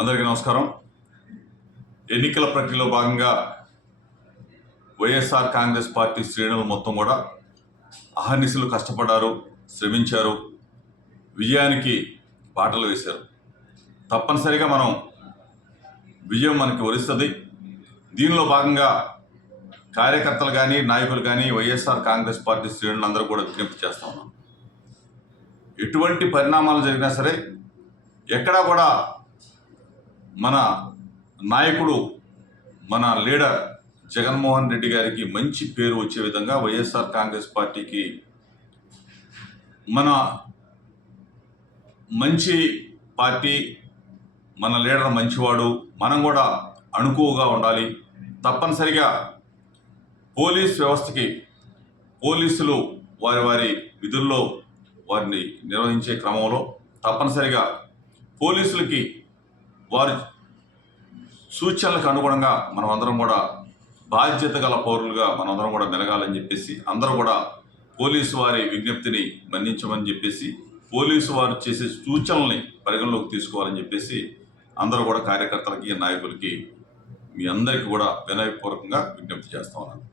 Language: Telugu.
అందరికీ నమస్కారం. ఎన్నికల ప్రక్రియలో భాగంగా వైఎస్ఆర్ కాంగ్రెస్ పార్టీ శ్రేణులు మొత్తం కూడా అహర్నిశలు కష్టపడ్డారు శ్రమించారు విజయానికి బాటలు వేశారు. తప్పనిసరిగా మనం విజయం మనకి వరిస్తుంది. దీనిలో భాగంగా కార్యకర్తలు కానీ నాయకులు కానీ వైఎస్ఆర్ కాంగ్రెస్ పార్టీ శ్రేణులందరూ కూడా విజ్ఞప్తి చేస్తా ఉన్నాం. ఎటువంటి పరిణామాలు జరిగినా సరే ఎక్కడా కూడా మన నాయకుడు మన లీడర్ జగన్మోహన్ రెడ్డి గారికి మంచి పేరు వచ్చే విధంగా వైఎస్ఆర్ కాంగ్రెస్ పార్టీకి మన మంచి పార్టీ మన లీడర్ మంచివాడు మనం కూడా అణుకువగా ఉండాలి. తప్పనిసరిగా పోలీస్ వ్యవస్థకి పోలీసులు వారి వారి విధుల్లో వారిని నిర్వహించే క్రమంలో తప్పనిసరిగా పోలీసులకి వారి సూచనలకు అనుగుణంగా మనం అందరం కూడా బాధ్యత గల పౌరులుగా మనందరం కూడా మెలగాలని చెప్పేసి అందరూ కూడా పోలీసు వారి విజ్ఞప్తిని మన్నించమని చెప్పేసి పోలీసు వారు చేసే సూచనల్ని పరిగణలోకి తీసుకోవాలని చెప్పేసి అందరూ కూడా కార్యకర్తలకి నాయకులకి మీ అందరికీ కూడా వినయపూర్వకంగా విజ్ఞప్తి చేస్తా ఉన్నాను.